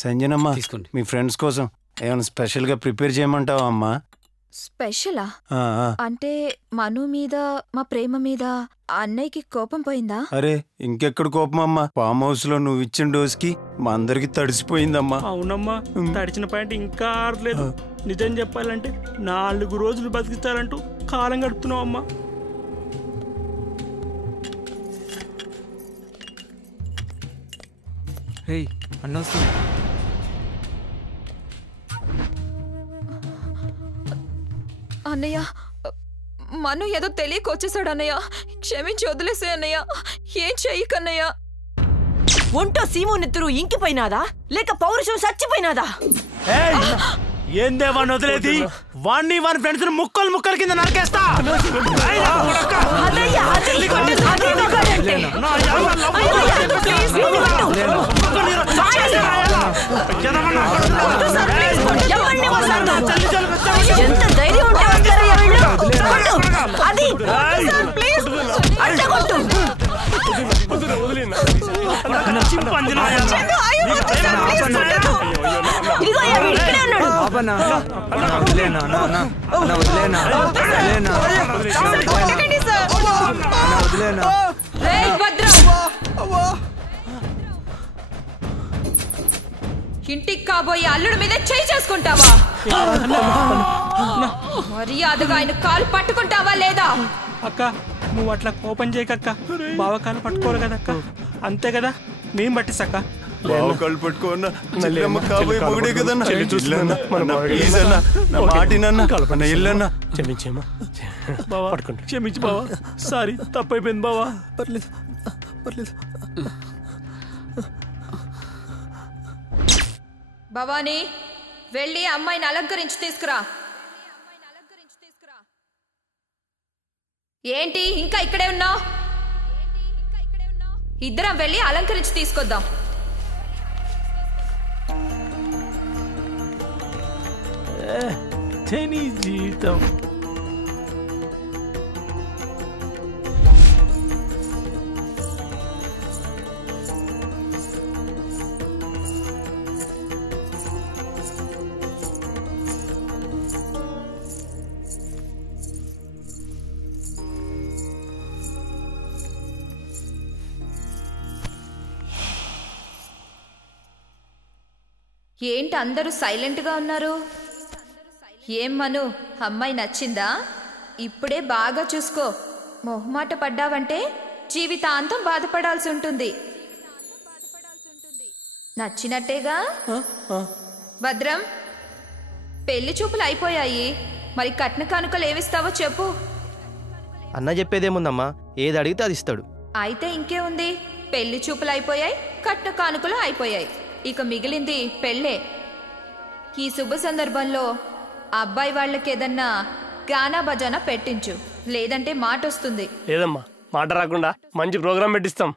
సంజనమ్మ తీసుకోండి మీ ఫ్రెండ్స్ కోసం ఏమైనా స్పెషల్ గా ప్రిపేర్ చేయమంటావా అమ్మా? స్పెషలా? అంటే మను మీద మా ప్రేమ మీద అన్నయ్యకి కోపం పోయిందా? అరే ఇంకెక్కడ కోపం అమ్మా, ఫామ్ హౌస్ లో నువ్వు ఇచ్చిన డోస్ కి మా అందరికి తడిసిపోయిందమ్మా. అవునమ్మా, తడిచిన పాయింట్ ఇంకా ఆరలేదు. నిజం చెప్పాలంటే 4 రోజులు బతికించాలంటూ కాలం గడుపుతున్నావు అమ్మా. అన్న వస్తుంది. అన్నయ్య, మను ఏదో తెలియక వచ్చేసాడు అన్నయ్య. క్షమించి వదిలేసే అన్నయ్య. ఏం చెయ్యకన్నయ్య. ఒంటో సీము నెత్తురు ఇంకిపోయినాదా లేక పౌరుషం చచ్చిపోయినాదా? ఏందే వాడిని వదిలేది? వాడిని వాడి ఫ్రెండ్స్ ముక్కలు ముక్కలు కింద నరికేస్తా. ఎంత ధైర్యం ఉంటే అది ఇంటికి కాబోయే అల్లుడి మీద చేయి చేసుకుంటావా? మర్యాదగా ఆయన కాలు పట్టుకుంటావా లేదా? అక్క నువ్వు అట్లా కోపం చేయకక్క. బావ కాలు పట్టుకోరు కదక్క, అంతే కదా. నేను పట్టిసక్క. బావ కాలు పట్టుకోన్నా, కాబోయే మొగుడే కదన్నా. ఇల్లన్నా క్షమించేమా బావా, క్షమించి బావా. సారీ, తప్పైపోయింది బావా. పర్లేదు పర్లేదు. భవానీ, వెళ్ళి అమ్మాయిని అలంకరించి తీసుకురా. ఏంటి ఇంకా ఇక్కడే ఉన్నావు? ఇద్దరం వెళ్ళి అలంకరించి తీసుకొద్దాం. జీవితం ఏంటి అందరూ సైలెంట్గా ఉన్నారు? ఏం మను, అమ్మాయి నచ్చిందా? ఇప్పుడే బాగా చూసుకో. మొహమాట పడ్డావంటే జీవితాంతం బాధపడాల్సి ఉంటుంది. నచ్చినట్టేగా? భద్రం, పెళ్లి చూపులు అయిపోయాయి. మరి కట్న కానుకలు ఏవిస్తావో చెప్పు. అన్న చెప్పేదేముందమ్మా, ఏది అడిగితే అది ఇస్తాడు. అయితే ఇంకే ఉంది, పెళ్లి చూపులు అయిపోయాయి, కట్న కానుకలు అయిపోయాయి. ఇక మిగిలింది పెళ్ళే. ఈ శుభ సందర్భంలో అబ్బాయి వాళ్ళకి ఏదన్నా గానా భజన పెట్టించు, లేదంటే మాట వస్తుంది. లేదమ్మా, మాట రాకుండా మంచి ప్రోగ్రాం పెట్టిస్తాం.